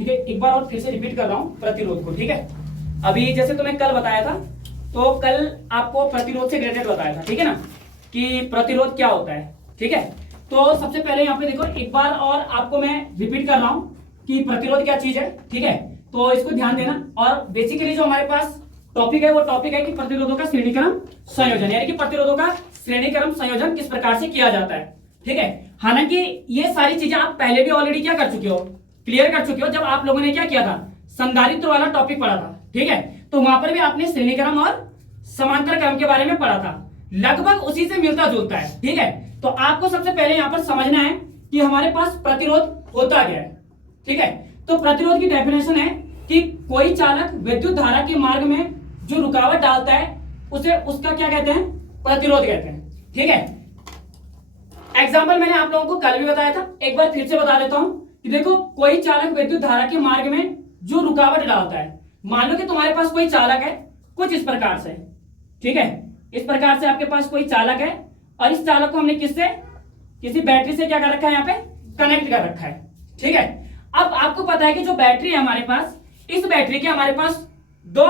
ठीक है। एक बार और फिर से रिपीट कर रहा हूं प्रतिरोध को, ठीक है। अभी जैसे तुम्हें कल बताया था, तो कल आपको प्रतिरोध से रिलेटेड बताया था, ठीक है ना, कि प्रतिरोध क्या होता है, ठीक है। तो सबसे पहले यहाँ पे देखो, एक बार और आपको मैं रिपीट कर रहा हूं कि प्रतिरोध क्या चीज है, ठीक है। तो इसको ध्यान देना। और बेसिकली जो हमारे पास टॉपिक है वो टॉपिक है कि प्रतिरोधों का श्रेणीक्रम संयोजन, यानी कि प्रतिरोधों का श्रेणीक्रम संयोजन किस प्रकार से किया जाता है, ठीक है। हालांकि ये सारी चीजें आप पहले भी ऑलरेडी क्या कर चुके हो, क्लियर कर चुके हो, जब आप लोगों ने क्या किया था, संधारित्र वाला टॉपिक पढ़ा था, ठीक है। तो वहां पर भी आपने श्रेणीक्रम और समांतर क्रम के बारे में पढ़ा था, लगभग उसी से मिलता जुलता है, ठीक है। तो आपको सबसे पहले यहां पर समझना है कि हमारे पास प्रतिरोध होता क्या है, ठीक है। तो प्रतिरोध की डेफिनेशन है कि कोई चालक विद्युत धारा के मार्ग में जो रुकावट डालता है उसे उसका क्या कहते हैं, प्रतिरोध कहते हैं, ठीक है। एग्जाम्पल मैंने आप लोगों को कल भी बताया था, एक बार फिर से बता देता हूं कि देखो, कोई चालक विद्युत धारा के मार्ग में जो रुकावट डालता है, मान लो कि तुम्हारे पास कोई चालक है कुछ इस प्रकार से, ठीक है। इस प्रकार से आपके पास कोई चालक है और इस चालक को हमने किससे, किसी बैटरी से क्या कर रखा है, यहाँ पे कनेक्ट कर रखा है, ठीक है। अब आपको पता है कि जो बैटरी है हमारे पास, इस बैटरी के हमारे पास दो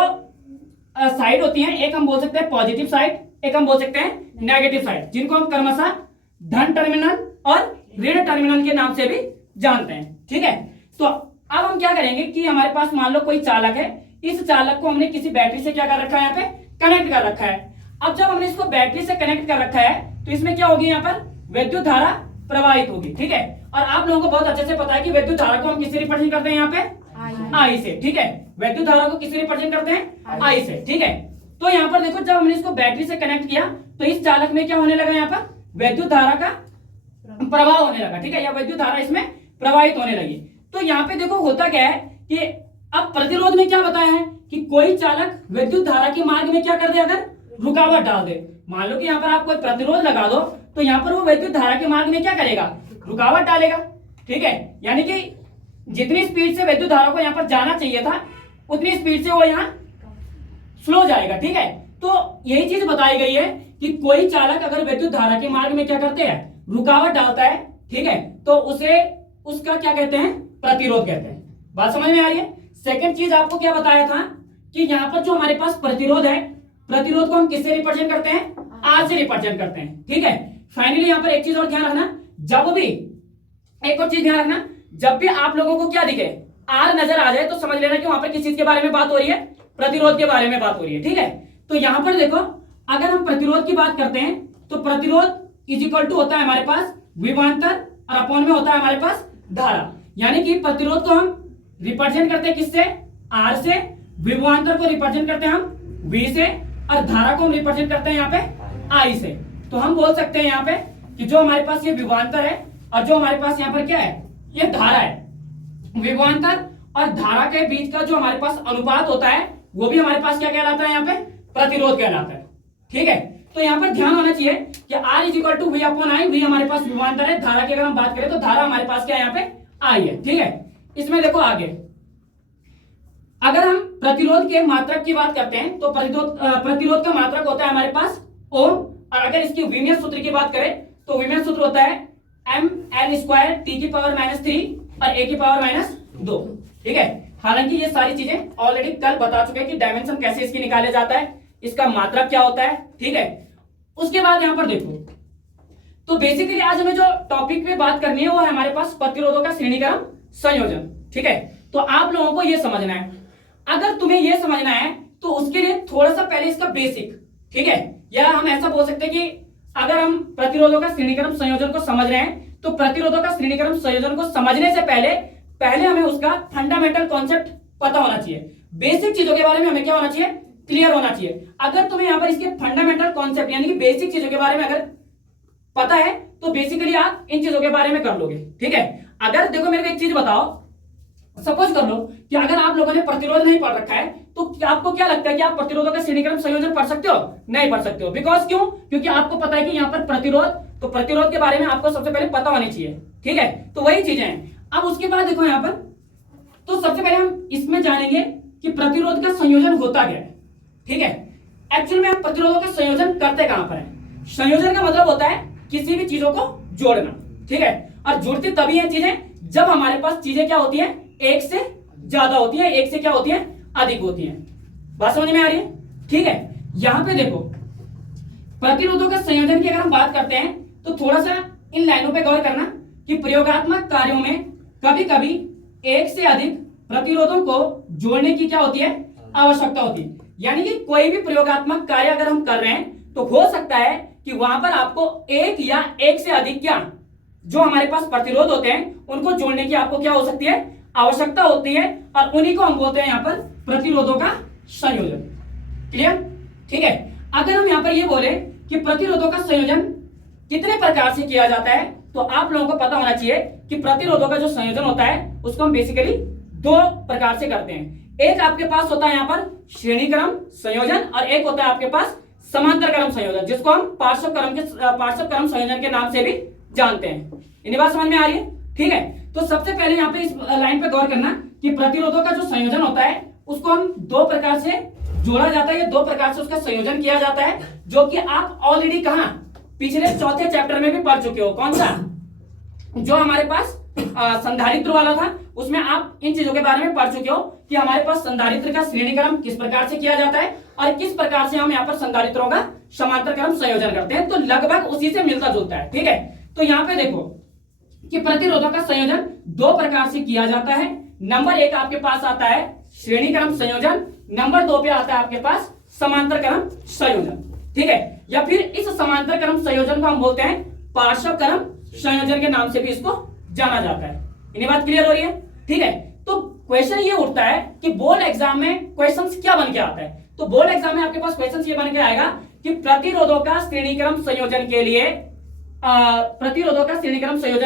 साइड होती हैं, एक हम बोल सकते हैं पॉजिटिव साइड, एक हम बोल सकते हैं नेगेटिव साइड, जिनको हम क्रमशः धन टर्मिनल और ऋण टर्मिनल के नाम से भी जानते हैं, ठीक है। तो अब हम क्या करेंगे कि हमारे पास मान लो कोई चालक है, इस चालक को हमने किसी बैटरी से क्या कर रखा है, यहाँ पे कनेक्ट कर रखा है। अब जब हमने इसको बैटरी से कनेक्ट कर रखा है तो इसमें क्या होगी, यहाँ पर विद्युत धारा प्रवाहित होगी, ठीक है। और आप लोगों को बहुत अच्छे से पता है कि विद्युत धारा को हम किससे रिप्रेजेंट करते हैं, यहाँ पे आई से, ठीक है। विद्युत धारा को किससे रिप्रेजेंट करते हैं, आई से, ठीक है। तो यहाँ पर देखो, जब हमने इसको बैटरी से कनेक्ट किया तो इस चालक में क्या होने लगा, यहाँ पर विद्युत धारा का प्रवाह होने लगा, ठीक है, या विद्युत धारा इसमें प्रवाहित होने लगी। तो यहाँ पे देखो होता क्या है कि अब प्रतिरोध में क्या बताया है कि कोई चालक विद्युत धारा के मार्ग में क्या कर दे, अगर रुकावट डाल दे। मान लो कि यहाँ पर आप कोई प्रतिरोध लगा दो तो यहाँ पर वो विद्युत धारा के मार्ग में क्या करेगा, रुकावट डालेगा, ठीक है। यानी कि जितनी स्पीड से विद्युत धारा को यहाँ पर जाना चाहिए था उतनी स्पीड से वो यहाँ स्लो जाएगा, ठीक है। तो यही चीज बताई गई है कि कोई चालक अगर विद्युत धारा के मार्ग में क्या करते हैं, रुकावट डालता है, ठीक है, तो उसे उसका क्या कहते हैं, प्रतिरोध कहते हैं। बात समझ में आ रही है। सेकंड चीज आपको क्या बताया था कि यहाँ पर जो हमारे पास प्रतिरोध है, प्रतिरोध को हम किससे रिप्रेजेंट करते हैं, आर से रिप्रेजेंट करते हैं, ठीक है। फाइनली यहाँ पर एक चीज और ध्यान रखना, जब भी एक और चीज ध्यान रखना, जब भी आप लोगों को क्या दिखे, आर नजर आ जाए तो समझ लेना कि वहां पर किस चीज के बारे में बात हो रही है, प्रतिरोध के बारे में बात हो रही है, ठीक है। तो यहां पर देखो, अगर हम प्रतिरोध की बात करते हैं तो प्रतिरोध इज इक्वल टू होता है हमारे पास विभवांतर और अपॉन में होता है हमारे पास धारा। यानी कि प्रतिरोध को हम रिप्रेजेंट करते हैं किससे, आर से, विभवांतर को रिप्रेजेंट करते हैं हम वी से, और धारा को हम रिप्रेजेंट करते हैं यहाँ पे आई से। तो हम बोल सकते हैं यहाँ पे कि जो हमारे पास ये विभवांतर है और जो हमारे पास यहाँ पर क्या है, ये धारा है, विभवांतर और धारा के बीच का जो हमारे पास अनुपात होता है वो भी हमारे पास क्या कहलाता है, यहाँ पे प्रतिरोध कहलाता है, ठीक है। तो यहाँ पर ध्यान होना चाहिए कि R is equal to V upon I, V हमारे पास विभवांतर है, धारा की अगर हम बात करें तो धारा हमारे पास क्या है, यहाँ पे आई है, ठीक है। इसमें देखो आगे, अगर हम प्रतिरोध के मात्रक की बात करते हैं तो प्रतिरोध का मात्रक होता है हमारे पास ओम, और अगर इसकी विमेय सूत्र की बात करें तो विमेय सूत्र होता है ml² t की पावर -3 और a की पावर -2, ठीक है। हालांकि ये सारी चीजें ऑलरेडी कल बता चुके हैं कि डायमेंशन कैसे इसकी निकाले जाता है, इसका मात्रक क्या होता है, ठीक है। उसके बाद यहां पर देखो, तो बेसिकली आज हमें जो टॉपिक पे बात करनी है वो है हमारे पास प्रतिरोधों का श्रेणीक्रम संयोजन, ठीक है। तो आप लोगों को ये समझना है, अगर तुम्हें ये समझना है तो उसके लिए थोड़ा सा पहले इसका बेसिक, ठीक है, या हम ऐसा बोल सकते हैं कि अगर हम प्रतिरोधों का श्रेणीक्रम संयोजन को समझ रहे हैं तो प्रतिरोधों का श्रेणीक्रम संयोजन को समझने से पहले हमें उसका फंडामेंटल कॉन्सेप्ट पता होना चाहिए, बेसिक चीजों के बारे में हमें क्या होना चाहिए, क्लियर होना चाहिए। अगर तुम्हें यहाँ पर इसके फंडामेंटल कॉन्सेप्ट यानी कि बेसिक चीजों के बारे में अगर पता है तो बेसिकली आप इन चीजों के बारे में कर लोगे, ठीक है। अगर देखो मेरे को एक चीज बताओ, सपोज कर लो कि अगर आप लोगों ने प्रतिरोध नहीं पढ़ रखा है तो आपको क्या लगता है कि आप प्रतिरोधों का श्रेणीक्रम संयोजन पढ़ सकते हो, नहीं पढ़ सकते हो। बिकॉज क्यों, क्योंकि आपको पता है कि यहाँ पर प्रतिरोध, तो प्रतिरोध के बारे में आपको सबसे पहले पता होनी चाहिए, ठीक है। तो वही चीजें हैं। अब उसके बाद देखो यहाँ पर, तो सबसे पहले हम इसमें जानेंगे कि प्रतिरोध का संयोजन होता क्या है, ठीक है। एक्चुअल में हम प्रतिरोधों का संयोजन करते कहां पर है, संयोजन का मतलब होता है किसी भी चीजों को जोड़ना, ठीक है। और जुड़ती तभी है चीजें जब हमारे पास चीजें क्या होती है, एक से ज्यादा होती है, एक से क्या होती है, अधिक होती है। बात समझ में आ रही है? ठीक है, यहां पे देखो प्रतिरोधों का संयोजन की अगर हम बात करते हैं तो थोड़ा सा इन लाइनों पे गौर करना कि प्रयोगात्मक कार्यों में कभी कभी एक से अधिक प्रतिरोधों को जोड़ने की क्या होती है, आवश्यकता होती है। यानी कि कोई भी प्रयोगात्मक कार्य अगर हम कर रहे हैं तो हो सकता है कि वहां पर आपको एक या एक से अधिक क्या जो हमारे पास प्रतिरोध होते हैं उनको जोड़ने की आपको क्या हो सकती है, आवश्यकता होती है, और उन्हीं को हम बोलते हैं यहां पर प्रतिरोधों का संयोजन। क्लियर? ठीक है, अगर हम यहां पर ये बोले कि प्रतिरोधों का संयोजन कितने प्रकार से किया जाता है तो आप लोगों को पता होना चाहिए कि प्रतिरोधों का जो संयोजन होता है उसको हम बेसिकली दो प्रकार से करते हैं। एक आपके पास होता है यहां पर श्रेणी क्रम संयोजन और एक होता है आपके पास समांतर क्रम संयोजन, जिसको हम पार्श्व क्रम संयोजन के नाम से भी जानते हैं। इन्हीं बात समझ में आ रही है? ठीक है, तो सबसे पहले यहाँ पे इस लाइन पे गौर करना कि प्रतिरोधों का जो संयोजन होता है उसको हम दो प्रकार से जोड़ा जाता है, या दो प्रकार से उसका संयोजन किया जाता है, जो कि आप ऑलरेडी कहां पिछले चौथे चैप्टर में भी पढ़ चुके हो। कौन सा? जो हमारे पास संधारित्र वाला था, उसमें आप इन चीजों के बारे में पढ़ चुके हो कि हमारे पास संधारित्र का श्रेणी क्रम किस प्रकार से किया जाता है और किस प्रकार से हम यहाँ पर संधारित्रों का समांतर क्रम संयोजन करते हैं। तो लगभग उसी से मिलता जुलता है। ठीक है, तो यहाँ पे देखो कि प्रतिरोधों का संयोजन दो प्रकार से किया जाता है। नंबर एक आपके पास आता है श्रेणी क्रम संयोजन, नंबर दो पे आता है आपके पास समांतर क्रम संयोजन। ठीक है, या फिर इस समांतर क्रम संयोजन को हम बोलते हैं पार्श्व क्रम संयोजन के नाम से भी इसको जाना जाता है। इन्हें बात क्लियर हो रही है? ठीक है, तो क्वेश्चन ये उठता है कि बोर्ड एग्जाम में क्वेश्चंस क्या बन के आता है। तो बोर्ड एग्जाम में आपके पास क्वेश्चंस ये बन के आएगा कि प्रतिरोधों का श्रेणी क्रम संयोजन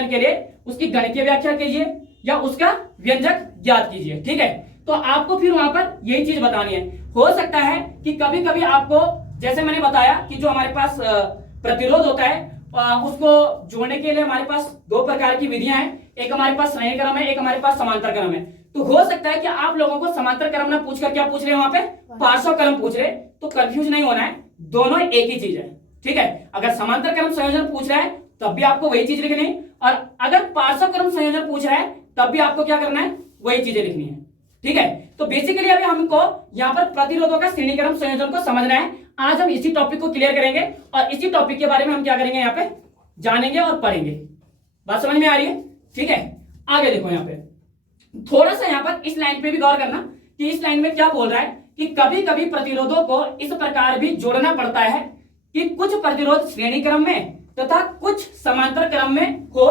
के लिए उसकी गणितीय व्याख्या कीजिए या उसका व्यंजक ज्ञात कीजिए। ठीक है, तो आपको फिर वहां पर यही चीज बतानी है। हो सकता है कि कभी कभी आपको, जैसे मैंने बताया कि जो हमारे पास प्रतिरोध होता है उसको जोड़ने के लिए हमारे पास दो प्रकार की विधियां हैं, एक हमारे पास श्रेणी क्रम है, एक हमारे पास समांतर क्रम है। तो हो सकता है कि आप लोगों को समांतर क्रम ना पूछकर क्या पूछ रहे हैं, वहां पे पार्श्व क्रम पूछ रहे, तो कंफ्यूज नहीं होना है, दोनों एक ही चीज है। ठीक है, अगर समांतर क्रम संयोजन पूछ रहा है तब भी आपको वही चीज लिखनी है, और अगर पार्श्व क्रम संयोजन पूछ रहा है तब भी आपको क्या करना है, वही चीजें लिखनी है। ठीक है, तो बेसिकली अभी हमको यहाँ पर प्रतिरोधों का श्रेणी क्रम संयोजन को समझना है। आज हम इसी टॉपिक को क्लियर करेंगे और इसी टॉपिक के बारे में हम क्या करेंगे, यहाँ पे जानेंगे और पढ़ेंगे। बात समझ में आ रही है? ठीक है, आगे देखो यहाँ पे थोड़ा सा यहाँ पर इस लाइन पे भी गौर करना कि इस लाइन में क्या बोल रहा है कि कभी कभी प्रतिरोधों को इस प्रकार भी जोड़ना पड़ता है कि कुछ प्रतिरोध श्रेणी क्रम में तथा कुछ समांतर क्रम में हो।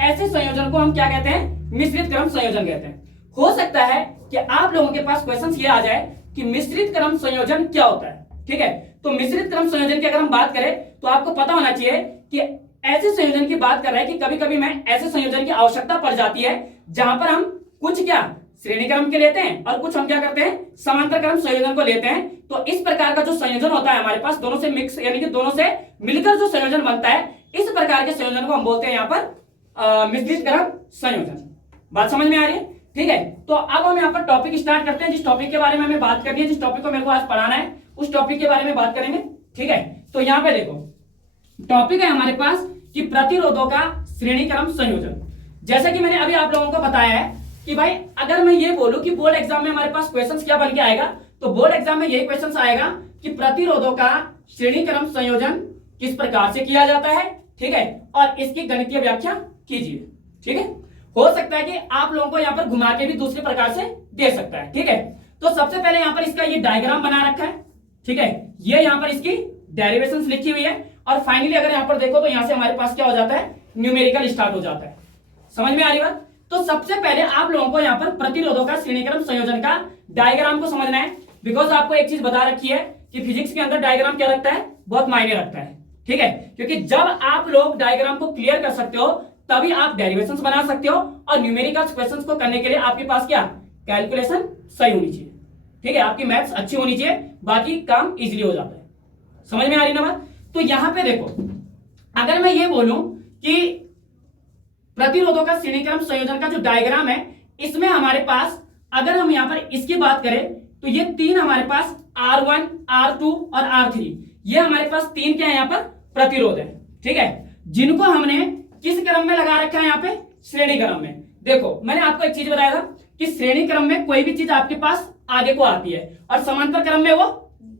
ऐसे संयोजन को हम क्या कहते हैं, मिश्रित क्रम संयोजन कहते हैं। हो सकता है कि आप लोगों के पास क्वेश्चन ये आ जाए कि मिश्रित क्रम संयोजन क्या होता है। ठीक है, तो मिश्रित क्रम संयोजन की अगर हम बात करें तो आपको पता होना चाहिए कि ऐसे संयोजन की बात कर रहा है कि कभी कभी में ऐसे संयोजन की आवश्यकता पड़ जाती है जहां पर हम कुछ क्या श्रेणी क्रम के लेते हैं और कुछ हम क्या करते हैं, समांतर क्रम संयोजन को लेते हैं। तो इस प्रकार का जो संयोजन होता है हमारे पास दोनों से मिक्स, यानी कि दोनों से मिलकर जो संयोजन बनता है, इस प्रकार के संयोजन को हम बोलते हैं यहाँ पर मिश्रित क्रम संयोजन। बात समझ में आ रही है? ठीक है, तो अब हम यहाँ पर टॉपिक स्टार्ट करते हैं। जिस टॉपिक के बारे में हमें बात करनी है, जिस टॉपिक को मेरे को आज पढ़ाना है, उस टॉपिक के बारे में बात करेंगे। ठीक है, तो यहाँ पे देखो टॉपिक है हमारे पास कि प्रतिरोधों का श्रेणी क्रम संयोजन। जैसा कि मैंने अभी आप लोगों को बताया है कि भाई अगर मैं ये बोलूं कि बोर्ड एग्जाम में हमारे पास क्वेश्चंस क्या बन के आएगा, तो बोर्ड एग्जाम में यही क्वेश्चंस आएगा कि प्रतिरोधों का श्रेणी क्रम संयोजन किस प्रकार से किया जाता है। ठीक है, और इसकी गणितीय व्याख्या कीजिए। ठीक है, हो सकता है कि आप लोगों को यहाँ पर घुमा के भी दूसरे प्रकार से दे सकता है। ठीक है, तो सबसे पहले यहाँ पर इसका ये डायग्राम बना रखा है। ठीक है, ये यहाँ पर इसकी डेरिवेशंस लिखी हुई है, और फाइनली अगर यहाँ पर देखो तो यहाँ से हमारे पास क्या हो जाता है, न्यूमेरिकल स्टार्ट हो जाता है। समझ में आ रही बात? तो सबसे पहले आप लोगों को यहाँ पर प्रतिरोधों का श्रेणी क्रम संयोजन का डायग्राम को समझना है, बिकॉज आपको एक चीज बता रखी है कि फिजिक्स के अंदर डायग्राम क्या रखता है, बहुत मायने रखता है। ठीक है, क्योंकि जब आप लोग डायग्राम को क्लियर कर सकते हो तभी आप डेरिवेशंस बना सकते हो, और न्यूमेरिकल क्वेश्चंस को करने के लिए आपके पास क्या, कैलकुलेशन सही होनी चाहिए। ठीक है, आपकी मैथ्स अच्छी होनी चाहिए, बाकी काम इजीली हो जाता है। समझ में आ रही ना बात? तो यहां पे देखो, अगर मैं ये बोलूं कि प्रतिरोधों का श्रेणी क्रम संयोजन का जो डायग्राम है, इसमें हमारे पास अगर हम यहां पर इसकी बात करें तो ये तीन हमारे पास R1, R2 और R3, ये हमारे पास तीन क्या है यहाँ पर प्रतिरोध है। ठीक है, जिनको हमने किस क्रम में लगा रखा है, यहाँ पे श्रेणी क्रम में। देखो मैंने आपको एक चीज बताया था कि श्रेणी क्रम में कोई भी चीज आपके पास आगे को आती है और समांतर क्रम में वो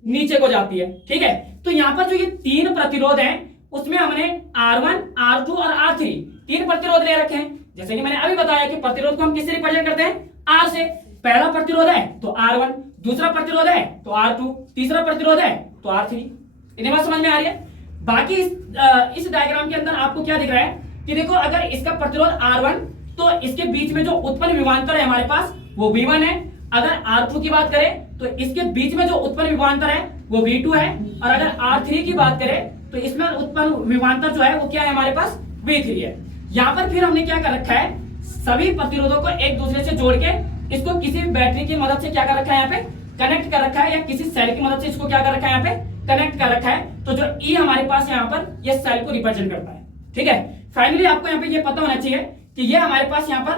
नीचे को जाती है। ठीक है, तो यहाँ पर जो ये 3 प्रतिरोध हैं उसमें हमने R1, R2 और R3 3 प्रतिरोध ले रखे हैं। जैसे कि मैंने अभी बताया कि प्रतिरोध को हम किससे रिप्रेजेंट करते हैं? R से। पहला प्रतिरोध है तो R1, दूसरा प्रतिरोध है तो R2, तीसरा प्रतिरोध है तो R3। इतनी बात समझ में आ रही है? बाकी इस डायग्राम के अंदर आपको क्या दिख रहा है कि देखो, अगर इसका प्रतिरोध R1 तो इसके बीच में जो उत्पन्न विभवांतर है हमारे पास वो V1 है। अगर R2 की बात करें तो इसके बीच में जो उत्पन्न विभवांतर है वो V2 है। और अगर R3 की बात करें तो इसमें उत्पन्न विभवांतर जो है वो क्या है हमारे पास? V3 है। यहाँ पर फिर हमने क्या कर रखा है, सभी प्रतिरोधों को एक दूसरे से जोड़ के इसको किसी बैटरी की मदद से क्या कर रखा है, यहाँ पे कनेक्ट कर रखा है, या किसी सेल की मदद से इसको क्या कर रखा है, यहाँ पे कनेक्ट कर रखा है। तो जो E हमारे पास यहाँ पर ये सेल को रिप्रेजेंट करता है। ठीक है, फाइनली आपको यहाँ पे ये पता होना चाहिए कि ये हमारे पास यहाँ पर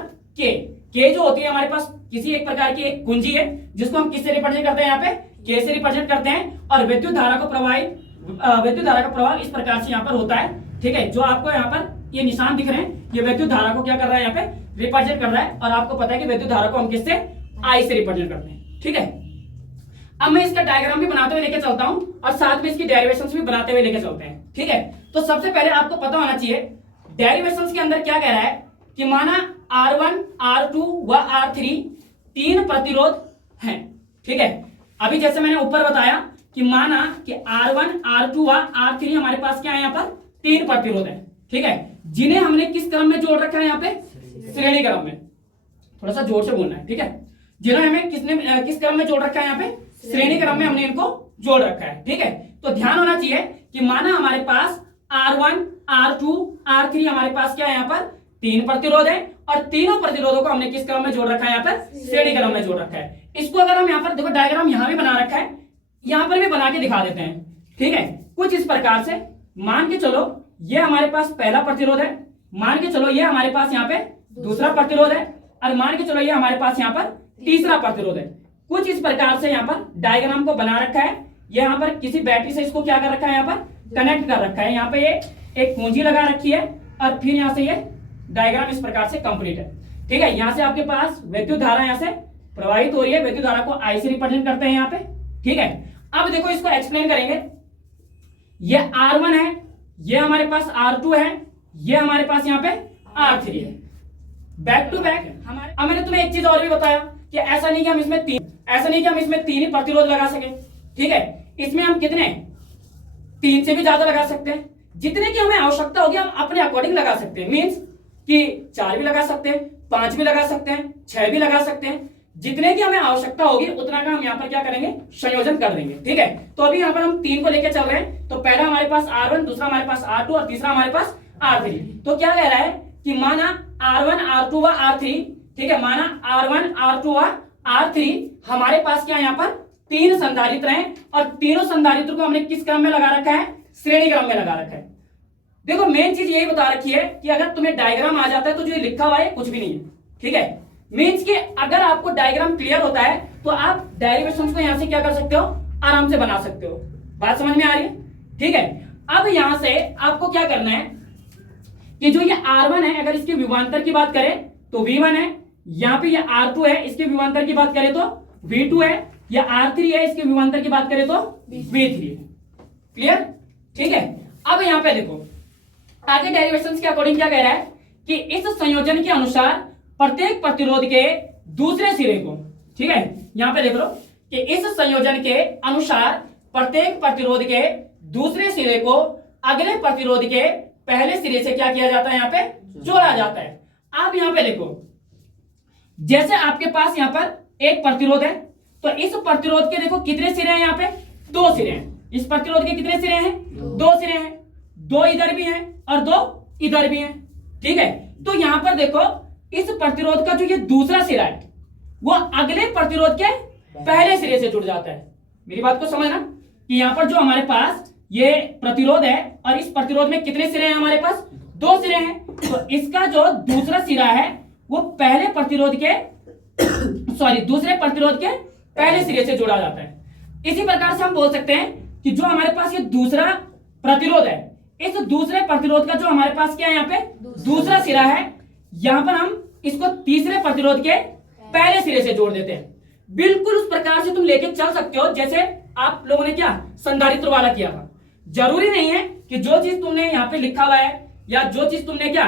K जो होती है हमारे पास किसी एक प्रकार की एक कुंजी है जिसको हम किससे रिप्रेजेंट करते हैं, यहाँ पे K से रिप्रेजेंट करते हैं। और विद्युत धारा का प्रवाह इस प्रकार से यहाँ पर होता है। ठीक है, जो आपको यहाँ पर ये निशान दिख रहे हैं ये विद्युत धारा को क्या कर रहा है, यहाँ पे रिप्रेजेंट कर रहा है। और आपको पता है कि विद्युत धारा को हम किससे? I से रिप्रेजेंट करते हैं। ठीक है, अब मैं इसका डायग्राम भी बनाते हुए लेके चलता हूं और साथ में इसकी डेरिवेशंस भी बनाते हुए लेके चलते हैं। ठीक है, तो सबसे पहले आपको पता होना चाहिए डेरिवेशंस के अंदर क्या कह रहा है कि माना R1, R2 व R3 3 प्रतिरोध हैं। ठीक है, अभी जैसे मैंने ऊपर बताया कि माना कि R1, R2 व R3 हमारे पास क्या है, यहाँ पर 3 प्रतिरोध हैं। ठीक है, जिन्हें हमने किस क्रम में जोड़ रखा है, यहाँ पे श्रेणी क्रम में। थोड़ा सा जोर से बोलना है। ठीक है, जिन्हें हमें किस क्रम में जोड़ रखा है, यहाँ पे श्रेणी क्रम में हमने इनको जोड़ रखा है। ठीक है, तो ध्यान होना चाहिए कि माना हमारे पास R1, R2, R3 हमारे पास क्या है, यहाँ पर 3 प्रतिरोध है और तीनों प्रतिरोधों को हमने किस क्रम में जोड़ रखा है, यहाँ पर श्रेणी क्रम में जोड़ रखा है। इसको अगर हम यहाँ पर देखो, डायग्राम यहाँ भी बना रखा है, यहाँ पर भी बना के दिखा देते हैं। ठीक है, कुछ इस प्रकार से मान के चलो ये हमारे पास पहला प्रतिरोध है, मान के चलो ये हमारे पास यहाँ पे दूसरा प्रतिरोध है, और मान के चलो ये हमारे पास यहाँ पर तीसरा प्रतिरोध है। कुछ इस प्रकार से यहाँ पर डायग्राम को बना रखा है। यहाँ पर किसी बैटरी से इसको क्या कर रखा है, यहाँ पर कनेक्ट कर रखा है। यहाँ पे ये एक कुंजी लगा रखी है और फिर यहाँ से ये डायग्राम इस प्रकार से कंप्लीट है। ठीक है, यहाँ से आपके पास विद्युत धारा यहाँ से प्रवाहित हो रही है, विद्युत धारा को I से रिप्रेजेंट करते हैं यहाँ पे। ठीक है, अब देखो इसको एक्सप्लेन करेंगे। ये R1 है, ये हमारे पास R2 है, ये हमारे पास यहाँ पे R3 है, बैक टू बैक हमारे। अब मैंने तुम्हें एक चीज और भी बताया कि ऐसा नहीं कि हम इसमें तीन ही प्रतिरोध लगा सके। ठीक है, इसमें हम कितने 3 से भी ज्यादा लगा सकते हैं, जितने की हमें आवश्यकता होगी हम अपने अकॉर्डिंग लगा सकते हैं। मींस कि 4 भी लगा सकते हैं, 5 भी लगा सकते हैं, 6 भी लगा सकते हैं। जितने की हमें आवश्यकता होगी उतना का हम यहाँ पर क्या करेंगे, संयोजन कर देंगे। ठीक है, तो अभी यहाँ पर हम 3 को लेकर चल रहे हैं। तो पहला हमारे पास R1, दूसरा हमारे पास R2 और तीसरा हमारे पास R3। तो क्या कह रहा है कि माना R1, R2 व R3। ठीक है, माना R1, R2 व R3 हमारे पास क्या यहाँ पर 3 संधारित्र हैं और तीनों संधारित्र को हमने किस क्रम में लगा रखा है, श्रेणी क्रम में लगा रखा है। देखो मेन चीज यही बता रखी है कि अगर तुम्हें डायग्राम आ जाता है तो जो लिखा हुआ है कुछ भी नहीं है। ठीक है, मीन्स कि अगर आपको डायग्राम क्लियर होता है तो आप डेरिवेशंस को यहां से क्या कर सकते हो, आराम से बना सकते हो। बात समझ में आ रही है? ठीक है, अब यहां से आपको क्या करना है कि जो ये R1 है अगर इसके विभवांतर की बात करें तो V1 है, यहाँ पे ये R2 है इसके विभवांतर की बात करें तो V2 है, या R3 है इसके विभवांतर की बात करें तो V3 है। क्लियर? ठीक है, अब यहाँ पे देखो आगे डेरिवेशंस के अकॉर्डिंग क्या कह रहा है कि इस संयोजन के अनुसार प्रत्येक प्रतिरोध के दूसरे सिरे को, ठीक है यहां पे देख लो कि इस संयोजन के अनुसार प्रत्येक प्रतिरोध के दूसरे सिरे को अगले प्रतिरोध के पहले सिरे से क्या किया जाता है, यहाँ पे जोड़ा जाता है। आप यहां पे देखो जैसे आपके पास यहां पर एक प्रतिरोध है तो इस प्रतिरोध के देखो कितने सिरे हैं, यहाँ पे 2 सिरे हैं। इस प्रतिरोध के कितने सिरे हैं, 2 सिरे हैं, 2 इधर भी हैं और 2 इधर भी हैं। ठीक है, तो यहां पर देखो इस प्रतिरोध का जो ये दूसरा सिरा है वो अगले प्रतिरोध के पहले सिरे से जुड़ जाता है। मेरी बात को समझना कि यहां पर जो हमारे पास ये प्रतिरोध है और इस प्रतिरोध में कितने सिरे हैं, हमारे पास 2 सिरे हैं, तो इसका जो दूसरा सिरा है वो पहले प्रतिरोध के दूसरे प्रतिरोध के पहले सिरे से जोड़ा जाता है। इसी प्रकार से हम बोल सकते हैं कि जो हमारे पास ये दूसरा प्रतिरोध है, इस दूसरे प्रतिरोध का जो हमारे पास क्या है यहाँ पे दूसरा सिरा है, यहां पर हम इसको तीसरे प्रतिरोध के पहले सिरे से जोड़ देते हैं। बिल्कुल उस प्रकार से तुम लेके चल सकते हो जैसे आप लोगों ने क्या संधारित्र वाला किया था। जरूरी नहीं है कि जो चीज तुमने यहाँ पे लिखा हुआ है या जो चीज तुमने क्या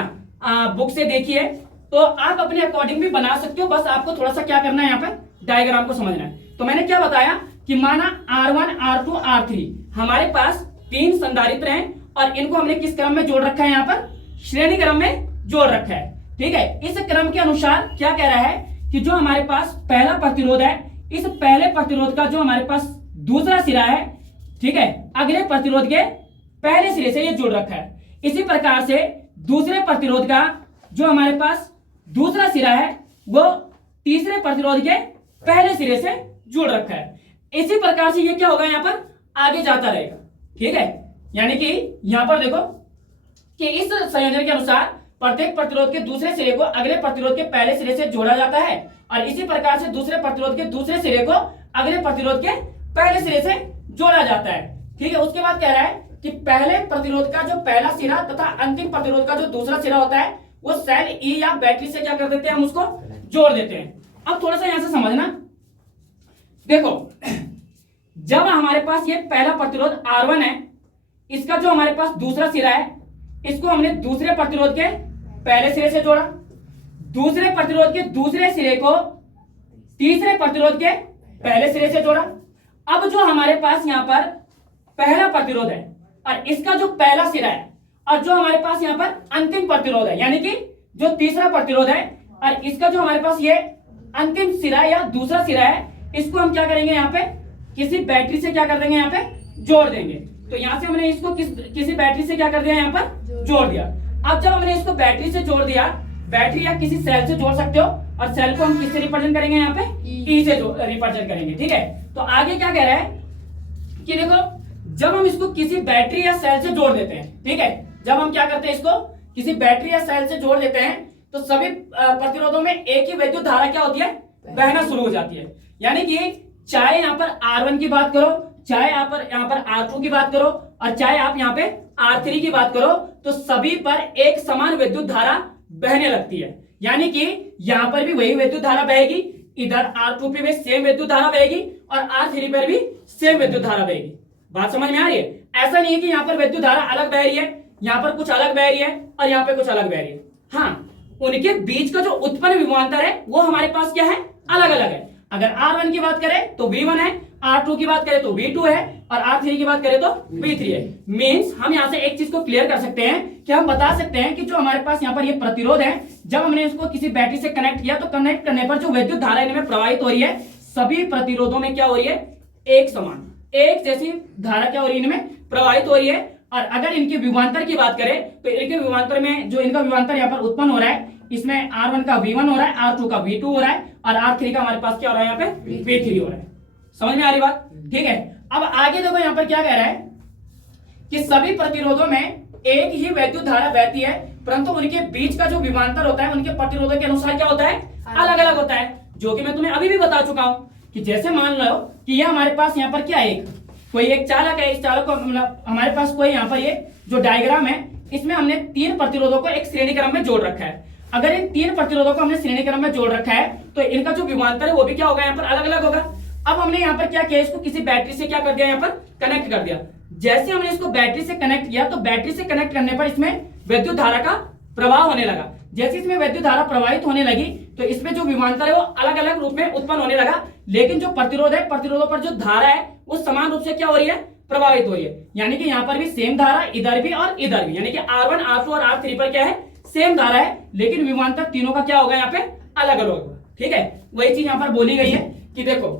बुक से देखी है तो आप अपने अकॉर्डिंग भी बना सकते हो। बस आपको थोड़ा सा क्या करना है, यहाँ पे डायग्राम को समझना है। तो मैंने क्या बताया कि माना R1 R2 R3 हमारे पास 3 संधारित्र हैं और इनको हमने किस क्रम में जोड़ रखा है, यहाँ पर श्रेणी क्रम में जोड़ रखा है। ठीक है, इस क्रम के अनुसार क्या कह रहा है कि जो हमारे पास पहला प्रतिरोध है, इस पहले प्रतिरोध का जो हमारे पास दूसरा सिरा है, ठीक है, अगले प्रतिरोध के पहले सिरे से ये जुड़ रखा है। इसी प्रकार से दूसरे प्रतिरोध का जो हमारे पास दूसरा सिरा है वो तीसरे प्रतिरोध के पहले सिरे से जुड़ रखा है। इसी प्रकार से ये क्या होगा, यहां पर आगे जाता रहेगा। ठीक है, यानी कि यहां पर देखो कि इस संयोजन के अनुसार प्रत्येक प्रतिरोध के दूसरे सिरे को अगले प्रतिरोध के पहले सिरे से जोड़ा जाता है और इसी प्रकार से दूसरे प्रतिरोध के दूसरे सिरे को अगले प्रतिरोध के पहले सिरे से जोड़ा जाता है। ठीक है, उसके बाद कह रहा है कि पहले प्रतिरोध का जो पहला सिरा तथा अंतिम प्रतिरोध का जो दूसरा सिरा होता है वो सेल ई या बैटरी से क्या कर देते हैं, हम उसको जोड़ देते हैं। अब थोड़ा सा यहां से समझना, देखो जब हमारे पास ये पहला प्रतिरोध R1 है, इसका जो हमारे पास दूसरा सिरा है इसको हमने दूसरे प्रतिरोध के पहले सिरे से जोड़ा, दूसरे प्रतिरोध के दूसरे सिरे को तीसरे प्रतिरोध के पहले सिरे से जोड़ा। अब जो हमारे पास यहां पर पहला प्रतिरोध है और इसका जो पहला सिरा है और जो हमारे पास यहां पर अंतिम प्रतिरोध है यानी कि जो तीसरा प्रतिरोध है और इसका जो हमारे पास ये अंतिम सिरा या दूसरा सिरा है, इसको हम क्या करेंगे, यहाँ पे किसी बैटरी से क्या कर देंगे, यहाँ पे जोड़ देंगे। तो यहां से हमने इसको किसी बैटरी से क्या कर दिया, यहाँ पर जोड़ दिया। अब जब हमने इसको बैटरी से जोड़ दिया, बैटरी या किसी सेल से जोड़ सकते हो और सेल को हम किससे रिप्रेजेंट करेंगे, यहाँ पे ई से रिप्रेजेंट करेंगे। ठीक है, तो आगे क्या कह रहा है कि देखो जब हम इसको किसी बैटरी या सेल से जोड़ देते हैं, ठीक है, जब हम क्या करते हैं इसको किसी बैटरी या सेल से जोड़ देते हैं तो सभी प्रतिरोधों में एक ही विद्युत धारा क्या होती है, बहना शुरू हो जाती है। यानी कि चाहे यहाँ पर R1 की बात करो, चाहे यहाँ पर R2 की बात करो और चाहे आप यहाँ पे R3 की बात करो, तो सभी पर एक समान विद्युत धारा बहने लगती है। यानी कि यहाँ पर भी वही विद्युत धारा बहेगी, इधर R2 पे भी सेम विद्युत धारा बहेगी और R3 पर भी सेम विद्युत धारा बहेगी। बात समझ में आ रही है? ऐसा नहीं है कि यहाँ पर विद्युत धारा अलग बह रही है, यहाँ पर कुछ अलग बह रही है और यहाँ पे कुछ अलग बह रही है। हाँ, उनके बीच का जो उत्पन्न विभवांतर है वो हमारे पास क्या है, अलग अलग है। अगर R1 की बात करें तो V1 है, R2 की बात करें तो V2 है और R3 की बात करें तो V3 है। मींस हम यहां से एक चीज को क्लियर कर सकते हैं कि हम बता सकते हैं कि जो हमारे पास यहाँ पर ये प्रतिरोध है, जब हमने इसको किसी बैटरी से कनेक्ट किया तो कनेक्ट करने पर जो विद्युत धारा इनमें प्रवाहित हो रही है, सभी प्रतिरोधों में क्या हो रही है, एक समान एक जैसी धारा क्या हो रही है, इनमें प्रवाहित हो रही है। और अगर इनके विभवांतर की बात करें तो इनके विभवांतर में जो इनका विभवांतर यहाँ पर उत्पन्न हो रहा है, इसमें R1 का V1 हो रहा है, R2 का V2 हो रहा है और R3 का हमारे पास क्या हो रहा है, यहाँ पे V3 हो रहा है। समझ में आ रही बात? ठीक है, अब आगे देखो यहाँ पर क्या कह रहा है कि सभी प्रतिरोधों में एक ही वैद्युत धारा बहती है, परंतु उनके बीच का जो विभवांतर होता है उनके प्रतिरोधों के अनुसार क्या होता है, अलग अलग होता है। जो कि मैं तुम्हें अभी भी बता चुका हूं कि जैसे मान लो कि ये हमारे पास यहाँ पर क्या है, कोई एक चालक है, इस चालक को हमारे पास कोई यहाँ पर ये जो डायग्राम है इसमें हमने 3 प्रतिरोधों को एक श्रेणी क्रम में जोड़ रखा है। अगर इन 3 प्रतिरोधों को हमने श्रेणी क्रम में जोड़ रखा है तो इनका जो विभवांतर है वो भी क्या होगा, यहाँ पर अलग अलग होगा। अब हमने यहाँ पर क्या किया, इसको किसी बैटरी से क्या कर दिया, यहाँ पर कनेक्ट कर दिया। जैसे हमने इसको बैटरी से कनेक्ट किया तो बैटरी से कनेक्ट करने पर इसमें विद्युत धारा का प्रवाह होने लगा। जैसे इसमें विद्युत धारा प्रवाहित होने लगी तो इसमें जो विभवांतर है वो अलग अलग रूप में उत्पन्न होने लगा, लेकिन जो प्रतिरोध है, प्रतिरोधों पर जो धारा है वो समान रूप से क्या हो रही है, प्रभावित हो रही है। यानी कि यहाँ पर भी सेम धारा इधर भी और इधर भी, यानी कि R1 R2 और R3 पर क्या है, सेम धारा है, लेकिन विभवांतर तीनों का क्या होगा, यहाँ पे अलग अलग होगा। ठीक है, वही चीज यहाँ पर बोली गई है कि देखो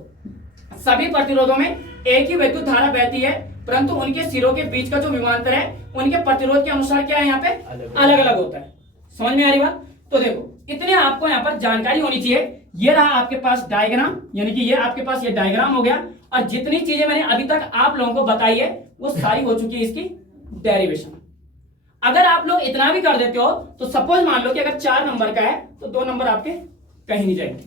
सभी प्रतिरोधों में एक ही विद्युत धारा बहती है, परंतु उनके सिरों के बीच का जो विभवांतर है उनके प्रतिरोध के अनुसार क्या है, यहाँ पे अलग अलग होता है। समझ में आ रही बात? तो देखो इतने आपको यहाँ पर जानकारी होनी चाहिए। ये रहा आपके पास डायग्राम, यानी कि ये आपके पास ये डायग्राम हो गया और जितनी चीजें मैंने अभी तक आप लोगों को बताई है वो सारी हो चुकी है इसकी डेरिवेशन। अगर आप लोग इतना भी कर देते हो तो सपोज मान लो कि अगर 4 नंबर का है तो 2 नंबर आपके कहीं नहीं जाएंगे।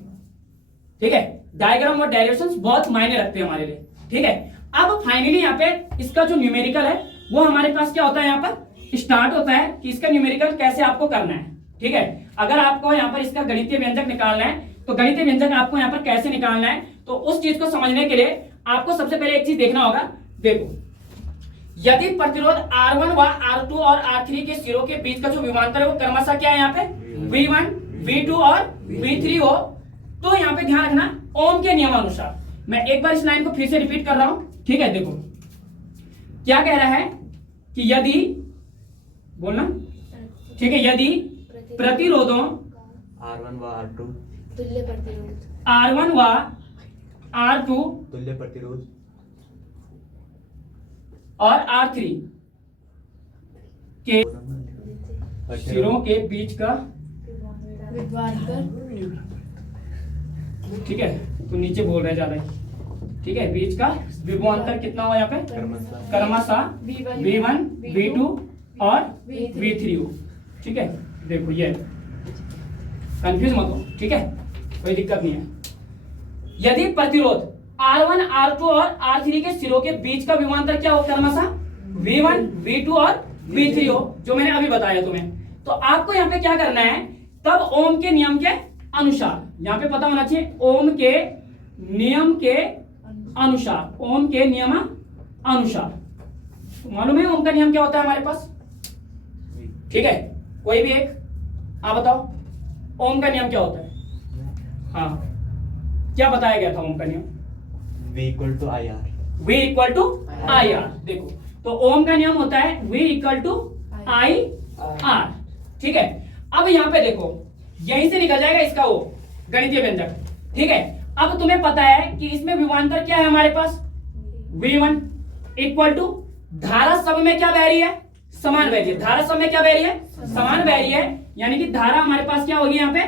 ठीक है, डायग्राम और डेरिवेशन बहुत मायने रखते हैं हमारे लिए। ठीक है, अब फाइनली यहाँ पे इसका जो न्यूमेरिकल है वो हमारे पास क्या होता है, यहाँ पर स्टार्ट होता है कि इसका न्यूमेरिकल कैसे आपको करना है। ठीक है, अगर आपको यहाँ पर इसका गणितीय व्यंजक निकालना है तो गणितीय व्यंजक आपको यहाँ पर कैसे निकालना है, तो उस चीज को समझने के लिए आपको सबसे पहले एक चीज देखना होगा। देखो, यदि प्रतिरोध R1 व R2 और R3 के सिरों के बीच का जो विभवांतर है वो क्रमशः क्या है यहाँ पे V1, V2 और V3 हो, तो यहाँ पे ध्यान रखना ओम के नियमानुसार। मैं एक बार इस लाइन को फिर से रिपीट कर रहा हूं, ठीक है। देखो क्या कह रहा है कि यदि, बोलना, ठीक है, यदि प्रतिरोधों R1 व R2 तुल्य प्रतिरोध, R1 व R2 तुल्य प्रतिरोध और R3 के सिरों के बीच का, विभवांतर, ठीक है, तो नीचे बोल रहे ज्यादा, ठीक है, बीच का विभवांतर कितना हो यहाँ पे क्रमशः V1, V2 और V3 हो, ठीक है। देखो ये कंफ्यूज मत हो, ठीक है, कोई दिक्कत नहीं है। यदि प्रतिरोध R1, R2 और R3 के सिरों के बीच का विभवांतर क्या हो क्रमशः V1, V2 और V3 हो, जो मैंने अभी बताया तुम्हें, तो आपको यहाँ पे क्या करना है, तब ओम के नियम के अनुसार, यहाँ पे पता होना चाहिए ओम के नियम के अनुसार, ओम के नियम अनुसार। तो मालूम है ओम का नियम क्या होता है हमारे पास, ठीक है, कोई भी एक आप बताओ ओम का नियम क्या होता है। हाँ, क्या बताया गया था ओम का नियम, V equal to I R, V equal to I R. देखो, तो ओम का नियम होता है V equal to I R, ठीक है। अब यहाँ पे देखो, यहीं से निकल जाएगा इसका वो गणितीय व्यंजक, ठीक है। अब तुम्हें पता है कि इसमें विभवांतर क्या है हमारे पास V1 इक्वल टू, धारा सब में क्या बह रही है, समान बह रही है। धारा सब में क्या बह रही है, समान बह रही है, यानी कि धारा हमारे पास क्या होगी यहाँ पे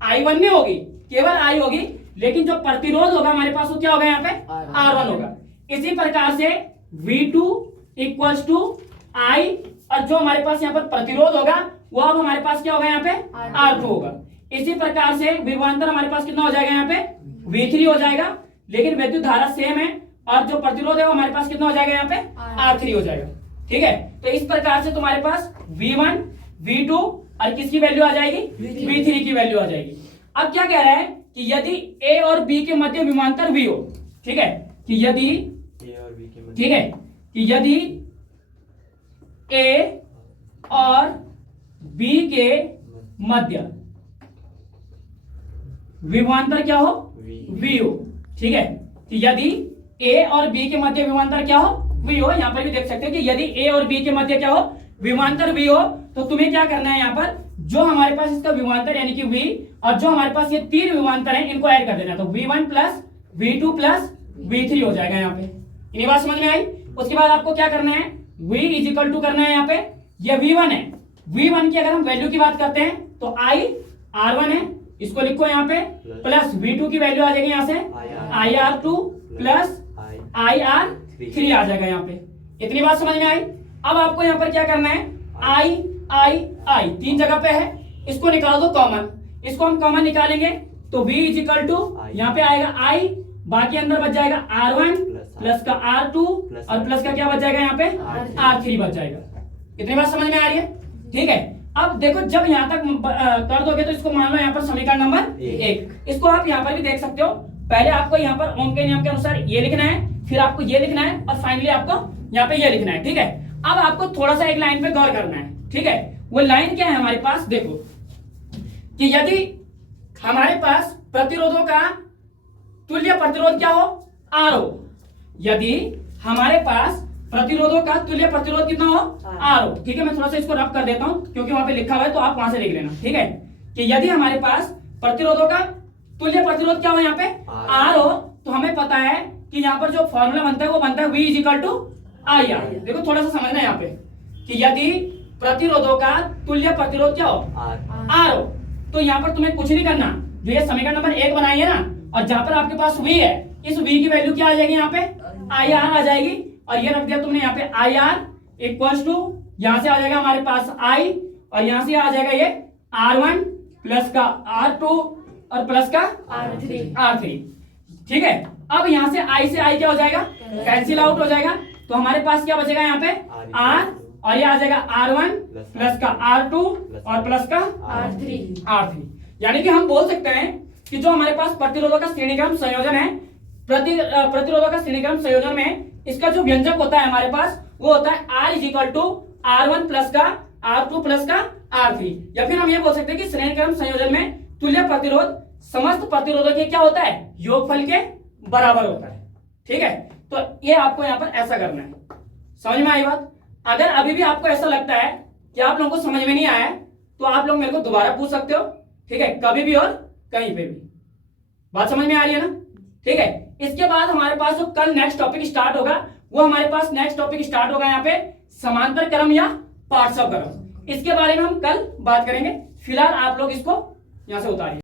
I1 में होगी, केवल I होगी, लेकिन जो प्रतिरोध होगा हमारे पास वो क्या होगा यहाँ पे R1 होगा। इसी प्रकार से V2 इक्वल्स टू I, और जो हमारे पास यहाँ पर प्रतिरोध होगा वो अब हमारे पास क्या होगा यहाँ पे R2 होगा। इसी प्रकार से विभवांतर हमारे पास कितना हो जाएगा यहाँ पे V3 हो जाएगा, लेकिन विद्युत धारा सेम है, और जो प्रतिरोध है वो हमारे पास कितना हो जाएगा यहाँ पे R3 हो जाएगा, ठीक है। तो इस प्रकार से तुम्हारे पास V1, V2 और किसकी वैल्यू आ जाएगी, V3 की वैल्यू आ जाएगी। अब क्या कह रहा है कि यदि A और B के मध्य विभवांतर V हो, ठीक है, कि यदि A और B के मध्य, ठीक है, कि यदि A और B के मध्य विभवांतर क्या हो V हो, ठीक है, कि यदि A और B के मध्य विभवांतर क्या हो V हो। यहाँ पर भी देख सकते हो कि यदि A और B के मध्य क्या हो विभवांतर V हो, तो तुम्हें क्या करना है, यहाँ पर जो हमारे पास इसका विभवांतर यानी कि V, और जो हमारे पास ये तीन विभवांतर हैं इनको ऐड कर देना, तो V1 plus V2 plus V3 हो जाएगा यहाँ पे। इतनी बात समझ में आई। उसके बाद आपको क्या करना है, V इज इक्वल टू करना है, यहाँ पे ये V1 है, V1 की अगर हम वैल्यू की बात करते हैं तो I R1 है, इसको लिखो यहाँ पे, प्लस V2 की वैल्यू आ जाएगी यहाँ से IR2 प्लस IR3 आ जाएगा यहाँ पे। इतनी बात समझ में आई। अब आपको यहाँ पर क्या करना है, I तीन जगह पे है, इसको निकाल दो कॉमन, इसको हम कॉमन निकालेंगे तो V इज इक्वल टू यहाँ पे आएगा I, बाकी अंदर बच जाएगा R1 प्लस का R2 और प्लस का क्या बच जाएगा यहाँ पे R3 बच जाएगा। इतनी बात समझ में आ रही है, ठीक है। अब देखो, जब यहाँ तक कर दोगे तो इसको मान लो यहाँ पर समीकरण नंबर 1। इसको आप यहाँ पर भी देख सकते हो। पहले आपको यहाँ पर ओम के नियम के अनुसार ये लिखना है, फिर आपको ये लिखना है, और फाइनली आपको यहाँ पे ये लिखना है, ठीक है। अब आपको थोड़ा सा एक लाइन पे गौर करना है, ठीक है। वो लाइन क्या है हमारे पास, देखो कि यदि हमारे पास प्रतिरोधों का तुल्य प्रतिरोध क्या हो R हो, यदि हमारे पास प्रतिरोधों का तुल्य प्रतिरोध कितना हो R हो, ठीक है। मैं थोड़ा सा इसको रफ कर देता हूं क्योंकि वहां पे लिखा हुआ है, तो आप वहां से लिख लेना, ठीक है, कि यदि हमारे पास प्रतिरोधों का तुल्य प्रतिरोध क्या हो यहाँ पे R हो, तो हमें पता है कि यहाँ पर जो फॉर्मूला बनता है वो बनता है V is equal to I R. देखो थोड़ा सा समझना है यहाँ पे कि यदि प्रतिरोधों का तुल्य प्रतिरोध क्या हो R हो, तो यहाँ पर तुम्हें कुछ नहीं करना, जो ये समीकरण नंबर 1 बनाई है ना, और जहां पर आपके पास V है, इस V की वैल्यू क्या आ जाएगी यहाँ पे आई आर आ जाएगी, और ये रख दिया तुमने यहाँ पे आई आर इक्वल्स टू, यहाँ से आ जाएगा हमारे पास I, और यहाँ से आ जाएगा ये R1 प्लस का R2 और प्लस का R3, ठीक है। अब यहाँ से I से I क्या हो जाएगा, कैंसिल आउट हो जाएगा, तो हमारे पास क्या बचेगा यहाँ पे R, और ये आ जाएगा R1 प्लस का R2 और प्लस का R3। यानी कि हम बोल सकते हैं कि जो हमारे पास प्रतिरोधों का श्रेणीक्रम संयोजन है, प्रतिरोधों का श्रेणीक्रम संयोजन में इसका जो व्यंजक होता है हमारे पास वो होता है R is equal to R1 plus का R2 प्लस का R3, या फिर हम ये बोल सकते हैं कि श्रेणीक्रम संयोजन में तुल्य प्रतिरोध समस्त प्रतिरोधों के क्या होता है, योगफल के बराबर होता है। ठीक है, तो ये आपको यहाँ पर ऐसा करना है। समझ में आई बात? अगर अभी भी आपको ऐसा लगता है कि आप लोगों को समझ में नहीं आया है तो आप लोग मेरे को दोबारा पूछ सकते हो। ठीक है, कभी भी और कहीं पे भी। बात समझ में आ रही है ना? ठीक है, इसके बाद हमारे पास जो कल नेक्स्ट टॉपिक स्टार्ट होगा वो हमारे पास नेक्स्ट टॉपिक स्टार्ट होगा यहाँ पे समांतर क्रम या पार्श्व क्रम। इसके बारे में हम कल बात करेंगे। फिलहाल आप लोग इसको यहां से उतारिए।